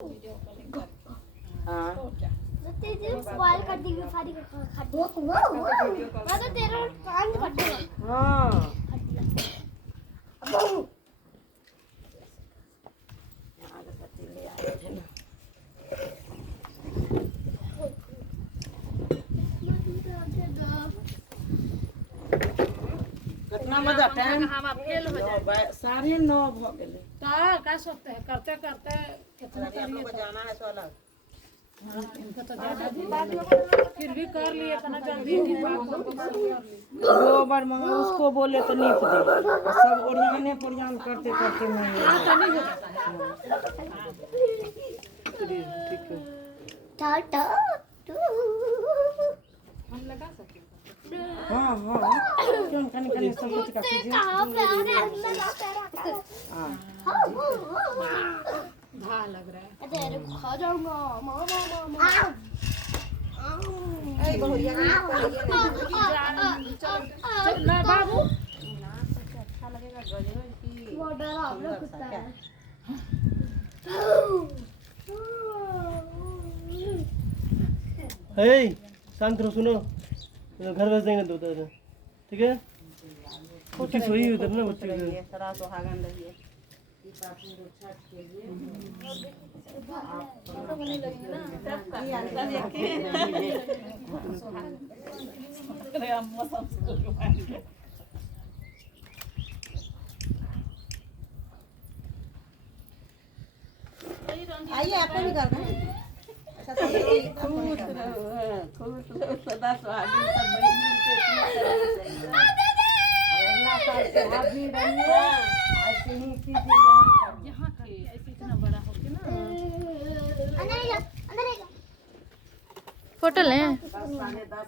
हाँ तेरे मोबाइल कर दी सारी खट मैं तो तेरा कान कट दूंगा। हाँ कितना बजा टाइम? हम फेल हो जाए 9:30 हो गेले। का सोचते हैं करते करते कितना जाना है तो अलग। इनको तो ज्यादा फिर भी कर लिए इतना जल्दी दो बार मंगा उसको बोले तो नहीं दे सब ओरियाने पुरियान करते करते नहीं टाटा हम लगा सकते हाँ हाँ क्यों कने कने सब कुछ का कीजिए। धा लग रहा है तेरे को खा जाऊंगा मामा ना बाबू अच्छा लगेगा गजरो की वो डरावना कुत्ता है। हे शांत रहो, सुनो घर भेज देंगे 2 दिन, ठीक है? बच्ची सोई उधर ना, बच्ची रहिए सदा सुहागन रहिए। आइए आपको भी कर दें। खुश रहो सदा सुहागिन सब बड़ी मिलके अगला साल से आप भी रहिए ऐसे ही यहाँ के ऐसे इतना बड़ा हो के ना अंदर आइए। फोटो लें। 10 साढ़े 10